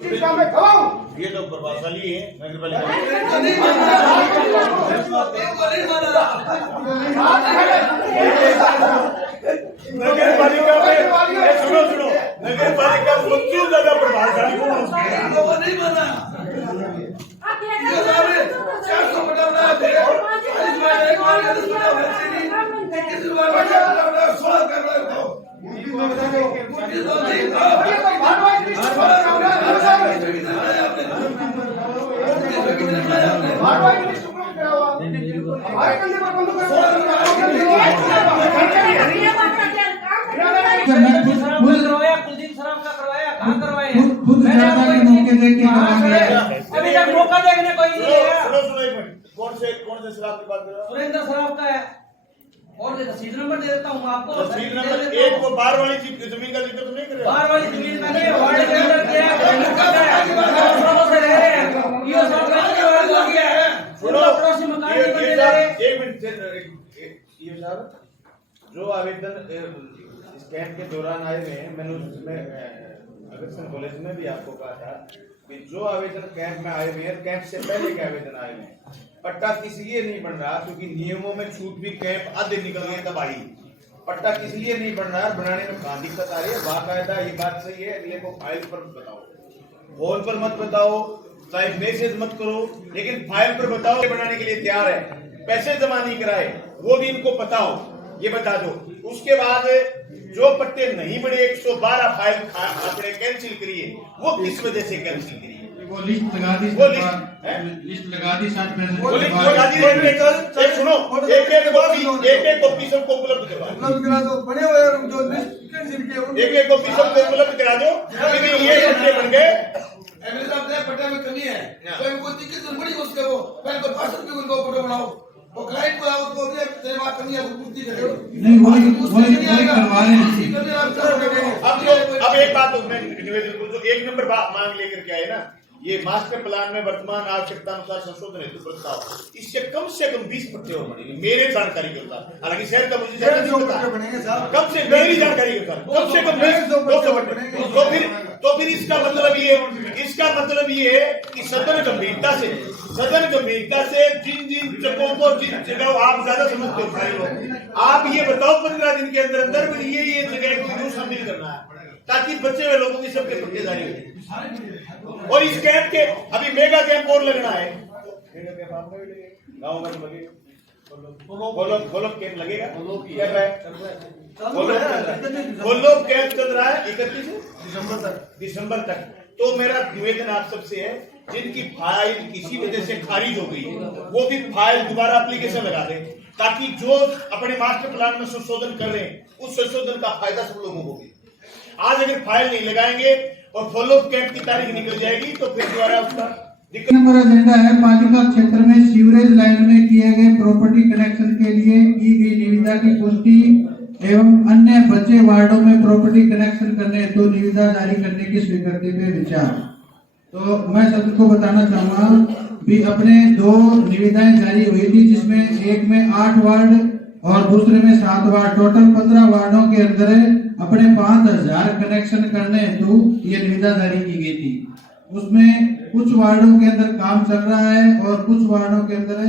मैं गवाऊं। ये तो प्रभावशाली है नगर पालिका। नगर पालिका में सुनो नगर पालिका सबसे ज्यादा प्रभावशाली कौन है? नहीं माना कुलदीप सराफ का करवाया, कहाँ करवाया? खुद जनता के मौके देख के करवाया। अभी तक मौका देखने कोई नहीं है। सुनो एक मिनट, कौन से शराब की बात कर रहे हो? सुरेंद्र सराफ का है। और रसीद नंबर दे देता हूँ आपको। रसीद नंबर एक को बार वाली जमीन का जिक्र तो नहीं कर रहे हो? बार वाली जमीन का नहीं, वार्ड के अंदर किया है, सालों से रह रहे हैं। ये सब वार्ड हो गया है। सुनो, पड़ोसी मकान नहीं बने रहे। एक मिनट, ये साहब जो आवेदन इस कैंप के दौरान आए हुए हैं, मैंने उसमें अगरसन कॉलेज में भी आपको कहा था कि जो आवेदन कैंप में आए हुए हैं, कैंप से पहले के आवेदन आए हुए हैं, पट्टा इसलिए नहीं बन रहा क्योंकि नियमों में छूट भी कैंप आधे निकल गए तब आई। पट्टा इसलिए नहीं बन रहा, बनाने में कहाँ दिक्कत आ रही है? बाकायदा ये बात सही है, अगले को फाइल पर बताओ, फोन पर मत बताओ, चाहे मैसेज मत करो, लेकिन फाइल पर बताओ। बनाने के लिए तैयार है, पैसे जमा नहीं कराए वो भी इनको पता हो, ये बता दो। उसके बाद जो पट्टे नहीं बने 112 फाइल आपने कैंसिल करिए, वो किस वजह से कैंसिल करिए? वो लिस्ट लगा दी, लिस्ट लगा दी, 60 पैसे सुनो, एक कॉपी सबको उपलब्ध करवा दो, बने हुए जो लिस्ट कैंसिल किए एक कॉपी सबको उपलब्ध करा दो। ये पट्टे बन गए, एमएलए साहब ने पट्टे में कमी है, तो इनको दिक्कत बड़ी उसके वो पहले तो 5 रुपये उनको फोटो बनाओ, तो क्लाइंट को आओ तो भी तेरे बात कमी है, वो पूर्ति करो। नहीं वही करवा रहे हैं। अब एक बात तो मैं निवेदन करूं, जो 1 नंबर मांग लेकर के आए ना, ये मास्टर प्लान में वर्तमान आवश्यकता अनुसार संशोधन हेतु प्रस्ताव, इससे कम 20 पट्टे और बनेंगे मेरे जानकारी के अनुसार। हालांकि शहर का मुझे ज्यादा नहीं पता, कम से मेरी जानकारी के अनुसार कम से कम 200 पट्टे। तो फिर इसका मतलब ये है कि सदन गंभीरता से जिन जगहों को, जिन जगह आप ज्यादा समझते हो सारे लोग, आप ये बताओ 15 दिन के अंदर ये जगह को यूं शामिल करना है ताकि बचे हुए लोगों की सबके पट्टे जारी हो। और इस कैंप के अभी मेगा कैंप और लगना है, गाँव में लगेगा, गोलोक कैंप लगेगा, गोलोक कैंप चल रहा है 31 दिसंबर तक। तो मेरा निवेदन आप सबसे है, जिनकी फाइल किसी वजह से खारिज हो गई वो भी फाइल दोबारा एप्लीकेशन लगा दें, ताकि जो अपने मास्टर प्लान में संशोधन कर रहे हैं उस संशोधन का फायदा सब लोगों को भी। आज अगर फाइल नहीं लगाएंगे और फॉलोअप कैंप की तारीख निकल जाएगी तो फिर दोबारा उसका नंबर एजेंडा है। पालिका क्षेत्र में सीवरेज लाइन में किए गए प्रॉपर्टी कनेक्शन के लिए की गई निविदा की पुष्टि एवं अन्य बचे वार्डों में प्रॉपर्टी कनेक्शन करने हेतु निविदा जारी करने की स्वीकृति पे विचार। तो मैं सभी को बताना चाहूंगा भी अपने 2 निविदाएं जारी हुई थी, जिसमें एक में 8 वार्ड और दूसरे में 7 वार्ड, टोटल 15 वार्डों के अंदर अपने 5000 कनेक्शन करने हेतु ये निविदा जारी की गई थी। उसमें कुछ वार्डों के अंदर काम चल रहा है और कुछ वार्डों के अंदर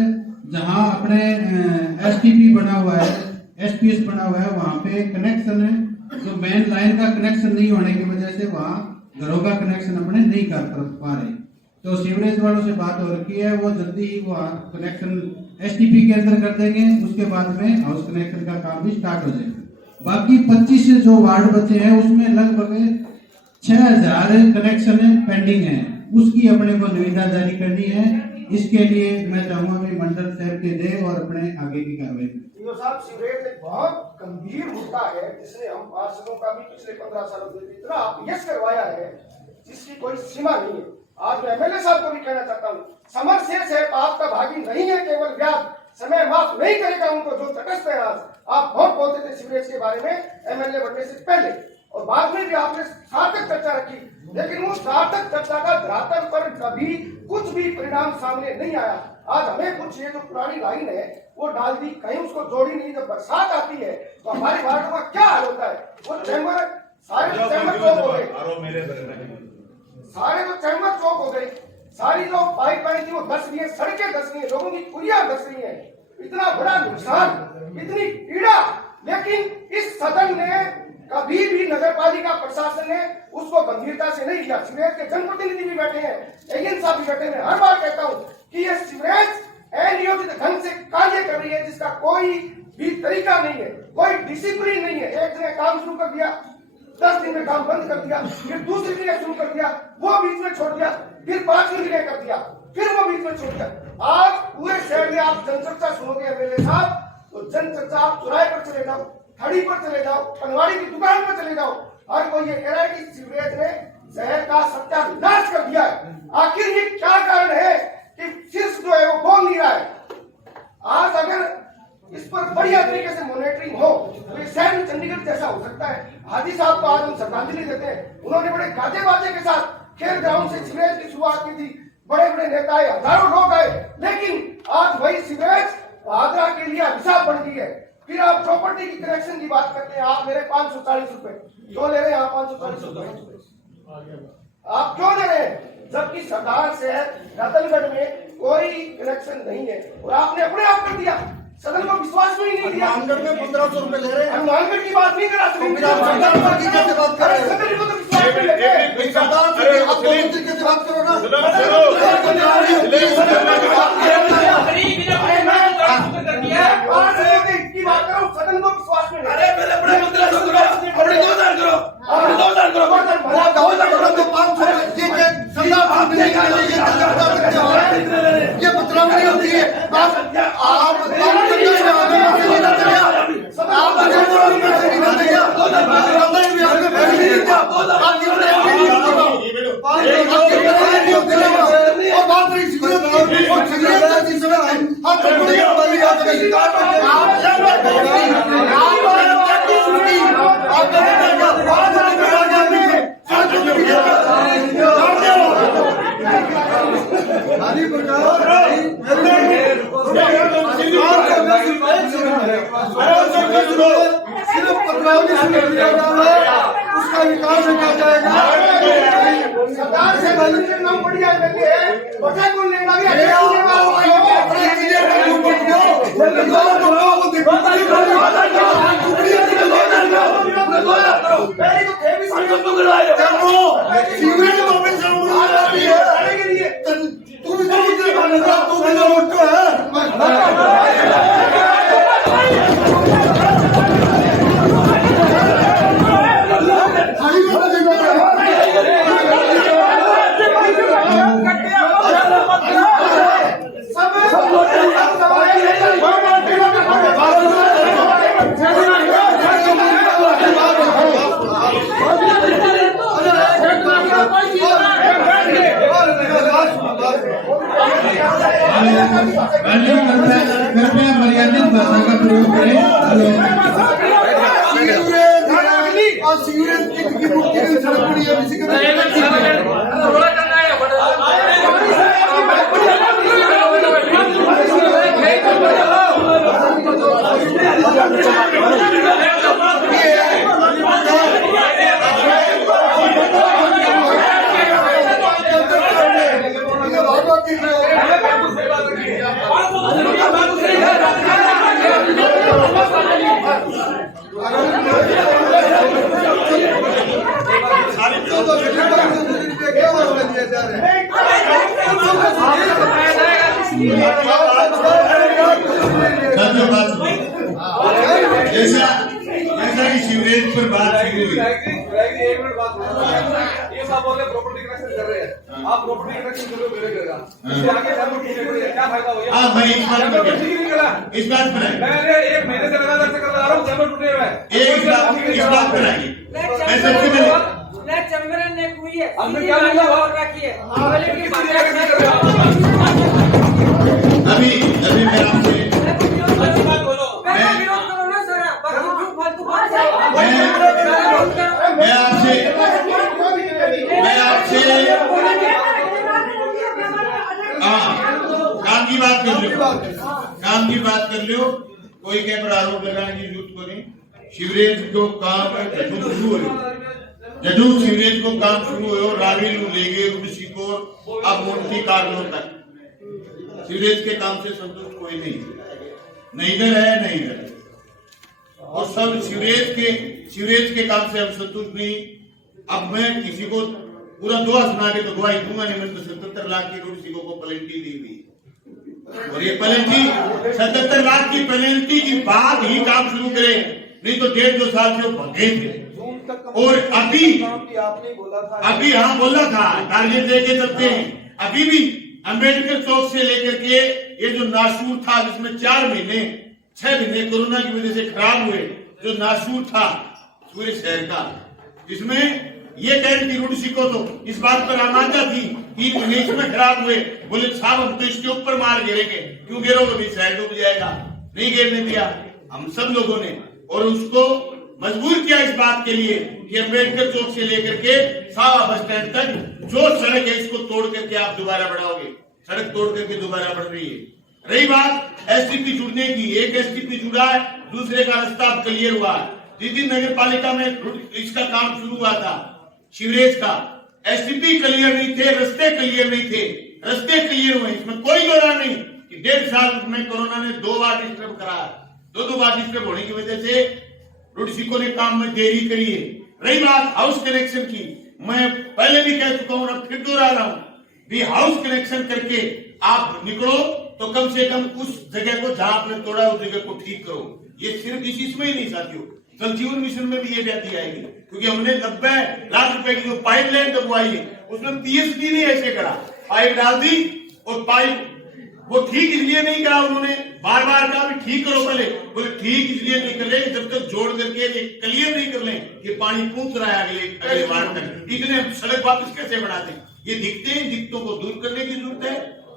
जहां अपने एसटीपी बना हुआ है, एसपीएस बना हुआ है, वहां पे कनेक्शन है जो मेन लाइन का कनेक्शन नहीं होने की वजह से वहां घरों का कनेक्शन अपने नहीं कर पा रहे। तो सीवरेज वालों से बात हो रखी है, वो जल्दी ही वो कनेक्शन एसटीपी के अंदर कर देंगे, उसके बाद में हाउस कनेक्शन का काम भी स्टार्ट हो जाएगा। बाकी 25 जो वार्ड बचे हैं उसमें लगभग 6000 कनेक्शन पेंडिंग है, उसकी अपने को निविदा जारी करनी है। इसके लिए मैं चाहूंगा कि मंडल साहब के दे और अपने आगे की कार्रवाई। साहब सीवरेज एक बहुत गंभीर मुद्दा है, जिसने हम पार्षदों का भी पिछले 15 सालों से इतना अपयश करवाया है जिसकी कोई सीमा नहीं है। आज मैं एमएलए साहब को भी कहना चाहता हूँ, समर शेष है, आपका भागी नहीं है, केवल ब्याज समय माफ नहीं करेगा उनको जो तटस्थ है। आज आप बहुत बोलते थे सीवरेज के बारे में एमएलए बनने से पहले, और बाद में भी आपने सार्थक चर्चा रखी, लेकिन वो सार्थक चर्चा का धरातल पर कभी कुछ भी परिणाम सामने नहीं आया। आज हमें कुछ ये जो पुरानी लाइन है वो डाल दी, कहीं उसको जोड़ी नहीं। जब बरसात आती है तो हमारे वार्डों का क्या हाल होता है? वो चैम्बर सारे चैम्बर को हो गए, सारे तो चैम्बर चौक हो गए, सारी जो पाइपलाइन थी वो धस रही है, सड़कें धस रही है, लोगों की कुलियां धस रही है, इतना बड़ा नुकसान, इतनी पीड़ा, लेकिन इस सदन ने कभी भी नगर पालिका प्रशासन ने उसको गंभीरता से नहीं लिया। सीवरेज के जनप्रतिनिधि भी बैठे हैं, एजेंट साहब भी बैठे हैं। हर बार कहता हूं कि ये सीवरेज अनियोजित ढंग से कार्य कर रही है, जिसका कोई भी तरीका नहीं है, कोई डिसिप्लिन नहीं है। एक जगह काम शुरू कर दिया, 10 दिन में काम बंद कर दिया, फिर दूसरी जगह शुरू कर दिया, वो बीच में छोड़ दिया, फिर 5वीं जगह कर दिया, फिर वो बीच में छोड़ दिया। आज पूरे शहर में आप जनचर्चा सुनोगे एमएलए साहब, तो जनचर्चा आप चौराहे पर चले जाओ, खड़ी पर चले जाओ, पनवाड़ी की दुकान पर चले जाओ, हर कोई ये कह रहा है कि सीवरेज ने शहर का सत्यानाश कर दिया है। आखिर ये क्या कारण है कि शीर्ष जो है वो बोल नहीं रहा है? आज अगर इस पर बढ़िया तरीके से मॉनिटरिंग हो तो ये शहर में चंडीगढ़ जैसा हो सकता है। हाजी साहब को आज हम श्रद्धांजलि देते हैं, उन्होंने बड़े गाजे बाजे के साथ खेल ग्राउंड से सीवरेज की शुरुआत की थी, बड़े बड़े नेता आए, हजारों लोग आए, लेकिन आज वही सीवरेज भादरा के लिए अभिशाप बन गई है। फिर आप प्रॉपर्टी की कनेक्शन की बात करते हैं, आप ले रहे 540 रुपए, क्यों ले रहे हैं आप 540 रुपए? आप क्यों ले रहे हैं? जबकि सरदार से रतनगढ़ में कोई कनेक्शन नहीं है और आपने अपने आप कर दिया, सदन को विश्वास में ही नहीं दिया। हनुमानगढ़ में 1500 रुपए ले रहे हैं। हनुमानगढ़ की बात नहीं करा सकते, सरदार की कैसे बात कर रहे हैं? सदन को तो विश्वास में लेते हैं। सरदार से आप दोनों तरीके से बात करो ना। की बात करो, सदन को विश्वास में अरे पहले अपने 1500 करो, अपने 2000 करो, अपने 2000 करो, 2000 करो तो 500 ये क्या सरदार बात नहीं कर रही है? ये बदनामी होती है। आप सिर्फ उसका विकास किया जाएगा। सरदार से नाम बढ़िया बचा कौन लेगा? कृपया मर्यादित भाषा का प्रयोग करें। और सीवरेज की मुख्य सड़क पड़ी है, इसी जैसा कि सीवरेज पर बात शुरू हुई, एक मिनट बात ये सब बोल रहे प्रॉपर्टी कनेक्शन कर रहे हैं, आप प्रॉपर्टी कनेक्शन करो मेरे देगा, इससे आगे जाकर क्या फायदा होगा? हाँ मैं इस बात पर इस बात पर मैंने 1 महीने से लगातार चक्कर लगा रहा हूँ, चैम्बर टूटे हुए हैं। इस बात पर आइए। मैं सबसे पहले चैम्बर ने हुई है, हमने क्या लिखा हुआ रखी है अभी मैं आपसे काम की बात कर लो, कोई के पर आरोप लगाने की जरूरत को नहीं। सीवरेज जो काम शुरू हो जदू सीवरेज को काम शुरू हो राविल लेगे रुड़सी को अब मोटी कार्लो तक सीवरेज के काम से संतुष्ट कोई नहीं इधर है नहीं इधर है। और सब सीवरेज के काम से हम संतुष्ट नहीं। अब मैं किसी को पूरा दुआ सुना के तो गवाही दूंगा नहीं। मैंने तो 77 लाख की रुड़सी को पेनल्टी दी हुई और ये पेनल्टी 77 लाख की पेनल्टी की बाद ही काम शुरू करे, नहीं तो 1.5-2 साल से वो भगे थे। और अभी हाँ बोला था टारगेट लेके चलते हैं। अभी भी अंबेडकर चौक से लेकर के ये जो नासूर था जिसमें 6 महीने कोरोना की वजह से खराब हुए, जो नासूर था पूरे शहर का, जिसमें ये गारंटी रुड़सी को तो इस बात पर आमादा थी कि इसमें खराब हुए, बोले साहब हम तो इसके ऊपर मार गिरेंगे, क्यों गिरोगे भी शहर डूब जाएगा, नहीं गिरने दिया हम सब लोगों ने। और उसको मजबूर किया इस बात के लिए कि अंबेडकर चौक से लेकर के सावा बस स्टैंड तक जो सड़क है इसको तोड़ करके आप दोबारा बढ़ाओगे। सड़क तोड़ करके दोबारा बढ़ रही है। रही बात एसटीपी जुड़ने की, एक एसटीपी जुड़ा है, दूसरे का रास्ता अब क्लियर हुआ है। जिस दिन नगर पालिका में इसका काम शुरू हुआ था सीवरेज का, एसटीपी क्लियर नहीं थे, रास्ते क्लियर नहीं थे, रास्ते क्लियर हुए, इसमें कोई दौरा नहीं कि 1.5 साल में कोरोना ने 2 बार डिस्टर्ब करा, 2 बार डिस्टर्ब होने की वजह से रुड़सिको ने काम में देरी करी है। रही बात हाउस कनेक्शन की, मैं पहले भी कह चुका हूं, अब फिर दोहरा रहा हूं भी हाउस कनेक्शन करके आप निकलो तो कम से कम उस जगह को जहां आपने तोड़ा उस जगह को ठीक करो। ये सिर्फ इसमें ही नहीं साथियों, जल जीवन मिशन में भी ये जाती आएगी, क्योंकि हमने 90 लाख रुपए की जो पाइप लाइन दबवाई है उसमें पीएचडी ने ऐसे करा, पाइप डाल दी और पाइप वो ठीक इसलिए नहीं करा, उन्होंने बार बार कहा भी ठीक करो, पहले बोले ठीक इसलिए नहीं कर ले जब तक जोड़ करके क्लियर नहीं कर ले कि पानी पहुंच रहा है अगले वार्ड तक, इतने सड़क वापस कैसे बढ़ा दें। ये दिखते हैं, दिक्कतों को दूर करने की जरूरत है।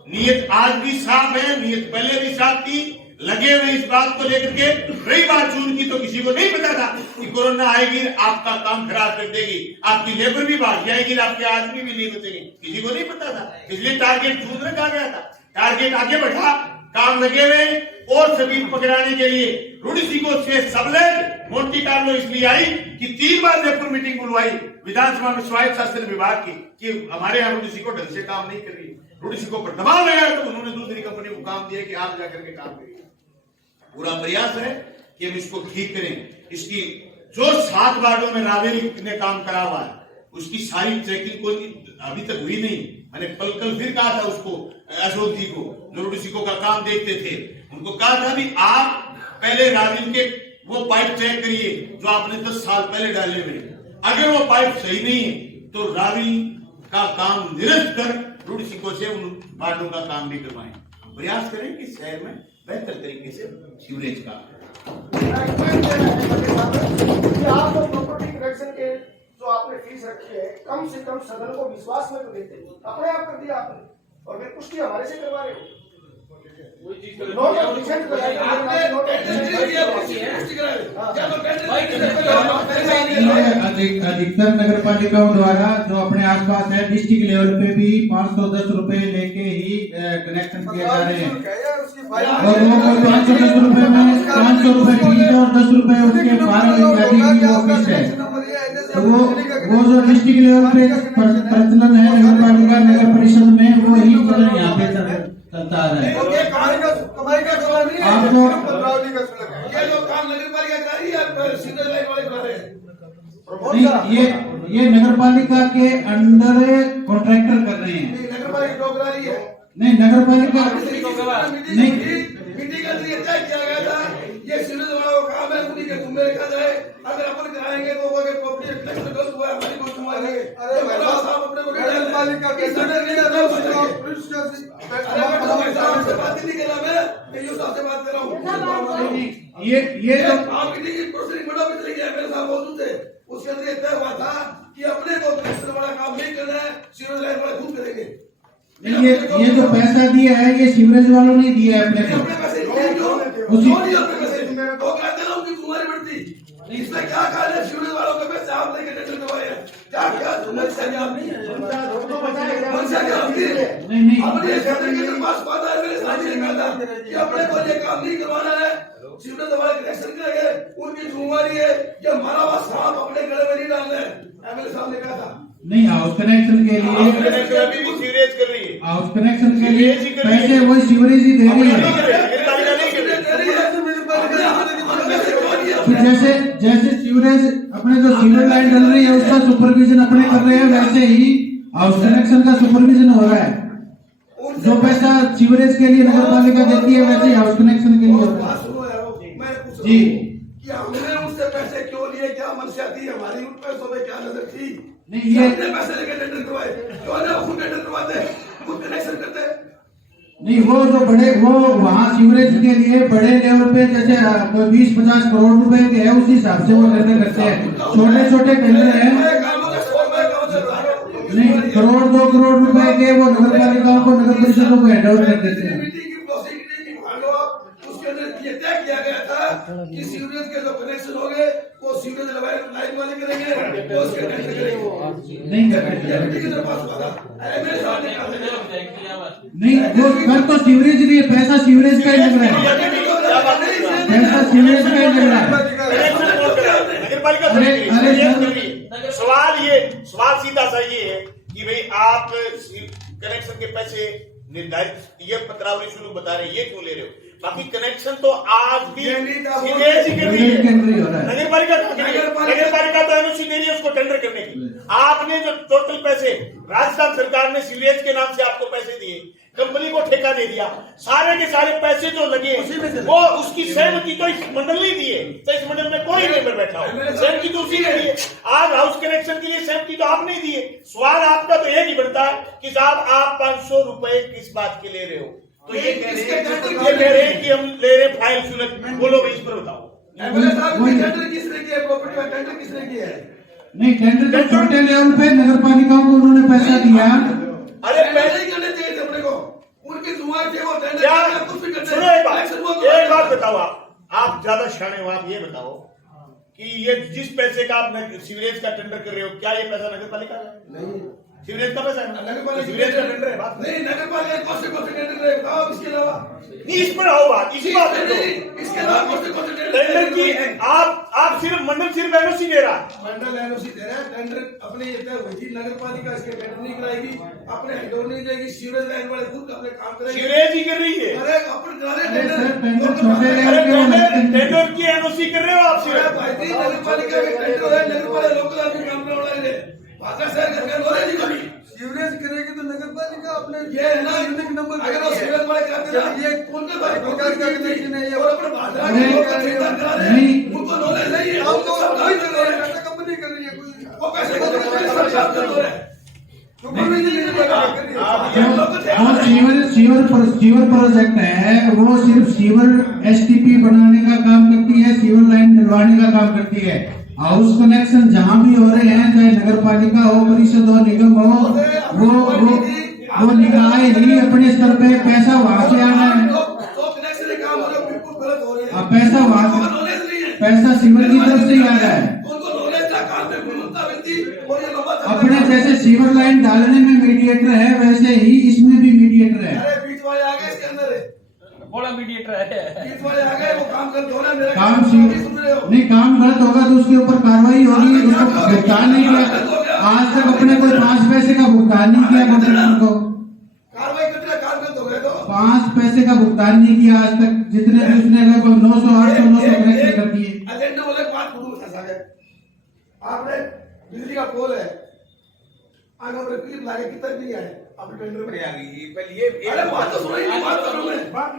नियत आज भी साफ है, नियत पहले भी साफ थी, लगे हुए इस बात को लेकर के। रही बात जून की, तो किसी को नहीं पता था कि कोरोना आएगी आपका काम खराब कर देगी, आपकी लेबर भी भाग जाएगी, आपके आदमी भी नहीं बचेंगे, किसी को नहीं पता था। इसलिए टारगेट जून रखा गया था, टारगेट आगे बढ़ा, काम लगे हुए और सभी पकड़ाने के लिए रुड़सिको से सबलेट मोटी कार्लो इसलिए आई कि 3 बार जयपुर मीटिंग बुलवाई विधानसभा में स्वायत्त शासन विभाग की कि हमारे यहाँ रुड़सिको ढंग से काम नहीं कर रही, रुड़सिको पर दबाव लगाया, तो उन्होंने दूसरी कंपनी को काम दिया कि आप जाकर के काम करिए। पूरा प्रयास है कि हम इसको ठीक करें। इसकी जो 7 वार्डों में रावेल ने काम करा हुआ है उसकी सारी चेकिंग कोई अभी तक हुई नहीं। मैंने कल फिर कहा था उसको, अशोक जी को, जो रुड़सिको का काम देखते थे, उनको कहा था भी आप पहले रावेल के वो पाइप चेक करिए जो आपने 10 साल पहले डाले हुए, अगर वो पाइप सही नहीं है तो रावेल का काम निरस्त कर रुड़सिको से उन वार्डों का काम भी करवाएं। प्रयास करें कि शहर में बेहतर तरीके से सीवरेज का आप प्रॉपर्टी करेक्शन के जो आपने फीस रखी है, कम से कम सदन को विश्वास में तो देते, अपने आप कर दिया आपने, और फिर पुष्टि हमारे से करवा रहे हो। अधिकतर नगर पालिकाओं द्वारा जो अपने आसपास है डिस्ट्रिक्ट लेवल पे भी 510 रुपए लेके ही कनेक्शन किए जा रहे हैं, और वो 510 रुपए में 500 रुपए फीस और 10 रुपए उसके 12 इत्यादि की ऑफिस है। तो वो जो डिस्ट्रिक्ट लेवल पे प्रचलन है नगर पालिका नगर परिषद में, वो ही प्रचलन यहाँ पे चलता आ रहा है। कमाई का सवाल नहीं है, पंद्रावली का सुलग है। ये जो काम नगर पालिका करा रही है सीधे लाइन वाले करा रहे हैं। ये नगर पालिका के अंडर कॉन्ट्रैक्टर कर रहे हैं। नगर पालिका करा रही है, नहीं नगर पालिका नहीं, मीटिंग का तय किया गया था, ये सीधे वाला काम है, उन्हीं के जुम्मे रखा जाए। अगर अपन कराएंगे तो वो प्रॉपर्टी कलेक्शन गलत हुआ है, हमारी को जुम्मेवारी है। अरे साहब अपने को नगर पालिका के अंडर नहीं आता, से बात नहीं कर रहा मैं, ये साहब से बात कर रहा हूँ। ये तो आप मीटिंग की प्रोसीडिंग बड़ा भी चली गया, मेरे साहब मौजूद थे, उसके अंदर ये तय हुआ था कि अपने को कलेक्शन वाला काम नहीं करना है, सीवरेज लाइन वाला खुद करेंगे। ये जो पैसा दिया है ये सीवरेज वालों ने दिया है अपने को, अपने पैसे नहीं अपने पैसे तो कहते ना उनकी तुम्हारी बढ़ती, इसमें क्या कहा है सीवरेज वालों के पैसे आप लेके टेंडर करवाए हैं, क्या तुम्हारी सही आप नहीं है, मनसा क्या होती है? नहीं अपने क्षेत्र के पास बात है, मेरे साथी ने कहा था कि अपने को ये काम नहीं करवाना है, सीवरेज वाले कनेक्शन करेंगे उनकी जिम्मेवारी है कि हमारा वह सांप अपने गले में नहीं डालना है। एमएलए साहब ने कहा था नहीं, हाउस कनेक्शन के लिए अभी भी सीवरेज कर रही है। हाउस कनेक्शन के लिए पैसे वही सीवरेज ही दे रही है। तो जैसे सीवरेज अपने जो सीवर लाइन डल रही है उसका सुपरविजन अपने कर रहे हैं, वैसे ही हाउस कनेक्शन का सुपरविजन हो रहा है। जो पैसा सीवरेज के लिए नगर पालिका देती है वैसे ही हाउस कनेक्शन के लिए होता है। जी, कि हमने उनसे पैसे क्यों लिए, क्या मंशा थी हमारी, उन पैसों में क्या नजर थी? नहीं ये पैसे लेके टेंडर करवाए, क्यों ना खुद टेंडर करवाते, खुद कनेक्शन करते। नहीं, वो जो बड़े वो वहाँ सीवरेज के लिए बड़े लेवल पे जैसे कोई 20-50 करोड़ रुपए के है उस हिसाब से वो टेंडर करते हैं। छोटे छोटे टेंडर है नहीं, 1-2 करोड़ रुपए के वो नगर पालिकाओं को नगर परिषदों को हैंड ओवर कर देते हैं। उसके अंदर ये तय किया गया था कि सीवरेज के जो कनेक्शन हो गए वो सीवरेज लाइन वाले करेंगे, वो उसके टेंडर करेंगे। नहीं करते नहीं, वो कर तो सीवरेज नहीं है, पैसा सीवरेज का ही लग रहा है, पैसा सीवरेज का ही लग रहा है। सवाल सीधा सा ये है कि भाई आप कनेक्शन के पैसे निर्धारित ये पत्रावली शुरू बता रहे हैं, ये क्यों ले रहे हो? बाकी कनेक्शन तो आज भी सीवरेज ही कर रही है। नगर पालिका तो एनओसी दे रही है उसको टेंडर करने की। आपने जो टोटल पैसे राजस्थान सरकार ने सीवरेज के नाम से आपको पैसे दिए, कंपनी को ठेका दे दिया, सारे के सारे पैसे जो लगे वो उसकी सहमति तो इस मंडल ने दी है। तो इस मंडल में कोई मेंबर बैठा हो, सहमति तो उसी ने दी है। आज हाउस कनेक्शन के लिए सहमति तो आपने दी है। सवाल आपका तो एक ही बनता है कि साहब आप 500 रुपए किस बात के ले रहे हो? तो ये कह रहे हैं कि हम ले रहे फाइल शुल्क। बोलो भाई, इस पर बताओ। टेंडर किसने किया, प्रॉपर्टी का टेंडर किसने किया है? नहीं, टेंडर तो छोटे लेवल पे नगर पालिकाओं को उन्होंने पैसा दिया। अरे पहले ही करने चाहिए थे अपने को, उनकी जुम्मेदारी थी वो टेंडर क्या कुछ भी करते। सुनो, एक बात बताओ, आप ज्यादा शाणे हो, आप ये बताओ कि ये जिस पैसे का आप सीवरेज का टेंडर कर रहे हो, क्या ये पैसा नगर पालिका का नहीं? सीवरेज का पैसा है, नगर पालिका सीवरेज का टेंडर है। बात नहीं, नगर पालिका कौन से टेंडर है बताओ। इसके अलावा नहीं, इस पर आओ बात, इसी बात पे इसके अलावा कौन से टेंडर की आप सिर्फ मंडल सिर्फ एनओसी दे रहा है। मंडल एनओसी दे रहा है, टेंडर अपने ये तय हुई थी। नगर पालिका इसके टेंडर नहीं कराएगी, अपने हैंडओवर नहीं देगी, सीवरेज लाइन वाले खुद अपने काम करेंगे। सीवरेज ही कर रही है। अरे अपन करा रहे टेंडर छोटे अरे लेवल के टेंडर की एनओसी कर रहे हो आप सिर्फ। नगर पालिका में टेंडर है, नगर पालिका लोकल आदमी काम करने वाले हैं। भाषा शहर का नॉलेज ही कभी सीवरेज करेगी तो नगर पालिका अपने ये है ना यूनिक नंबर। अगर वो सीवरेज वाले करते ना ये उनके बारे में प्रकार का कनेक्शन है और अपने भाषा के लोग का ठेका करा रहे हैं, उनको नॉलेज नहीं है। हम तो नहीं कर रहे हैं, कंपनी कर रही है कोई वो पैसे को सब कर रहे हैं। सीवर प्रोजेक्ट है, वो सिर्फ सीवर एसटीपी बनाने का काम करती है, सीवर लाइन डलवाने का काम करती है। हाउस कनेक्शन जहाँ भी हो रहे हैं, चाहे नगर पालिका हो, परिषद हो, निगम हो, वो निकाय ही अपने स्तर पे पैसा वहां से आना है। पैसा वहां से, पैसा सीवर की तरफ से ही आ रहा है। अपने जैसे सीवर लाइन डालने में मीडिएटर है, वैसे ही इसमें भी मीडिएटर है। बीच वाले आ गए इसके अंदर बड़ा मीडिएटर है। बीच वाले आ गए, वो काम कर दो ना मेरा काम नहीं, काम गलत होगा तो उसके ऊपर कार्रवाई होगी। उसको भुगतान नहीं किया आज तक, अपने कोई 5 पैसे का भुगतान नहीं किया कॉन्ट्रैक्टर को। कार्रवाई करने काम कर दोगे तो 5 पैसे का भुगतान नहीं किया आज तक, जितने भी उसने 900, 800, 900 कनेक्शन कर दिए। एजेंडा वाले बात पूरी फंसा गए। आपने बिजली का पोल है, आगे अपने क्लिप लाके कितना नहीं आए, आपने टेंडर में आ गई। पहले ये अरे बात तो सुनो, ये बात करो मैं बात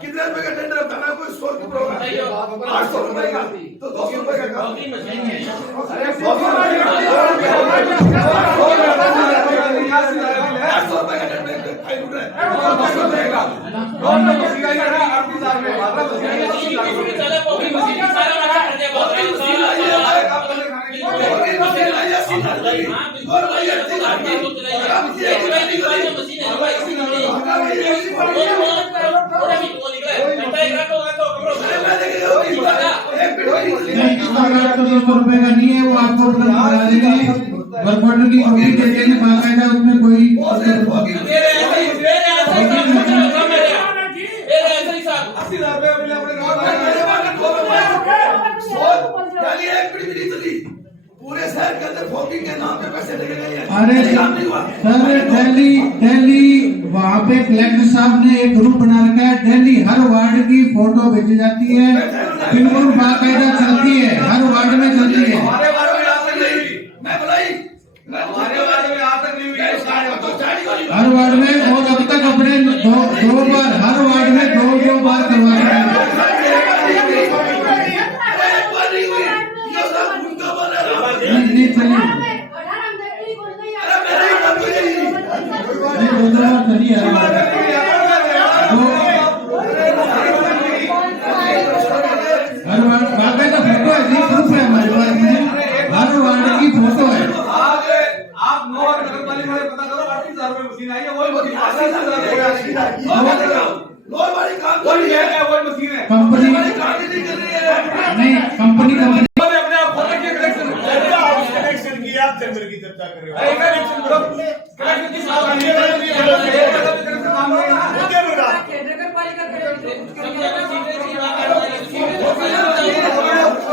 कितने रुपए का टेंडर बताना, कोई 100 की प्रोग्राम 800 रुपए का तो 200 रुपए का काम। अरे 800 रुपए का टेंडर फाइल उठ रहा है, 200 रुपए का ₹200 का नहीं है, वो आपको उपलब्ध करा देंगे। वर्क ऑर्डर की कॉपी दे देंगे बाकायदा, उसमें कोई ₹80,000 अंदर फॉगिंग के नाम पे पैसे लगे गए हैं। अरे ये काम नहीं हुआ। सर दिल्ली वहाँ पे कलेक्टर साहब ने एक ग्रुप बना रखा है। दिल्ली हर वार्ड की फोटो भेजी जाती है, बिल्कुल बाकायदा चलती है, हर वार्ड में चलती है। हमारे बारे में आज तक नहीं हुई। मैं बुलाई हमारे बारे में आज तक नहीं हुई। हर वार्ड में, और अब तक अपने दो बार, हर वार्ड में दो बार करवा रहे हैं। नहीं चलिए, नहीं दो बार चलिए हर वार्ड। हर वार्ड बाकायदा फोटो है जी, प्रूफ है हमारे पास में, हर वार्ड की फोटो है। आज आप 9 नगर पालिका में पता करो 38,000 रुपए मशीन आई है, वही मशीन 80,000 लोर वाली काम कर वही रही है। है, वही मशीन है। कंपनी वाली काम नहीं कर रही है। नहीं, कंपनी अपने आप खोले के कनेक्शन कनेक्शन की आप टेंडर की चर्चा कर रहे हो। कनेक्शन की बात नहीं है, कनेक्शन काम नहीं है ना। मुद्दे में ना। नगर पालिका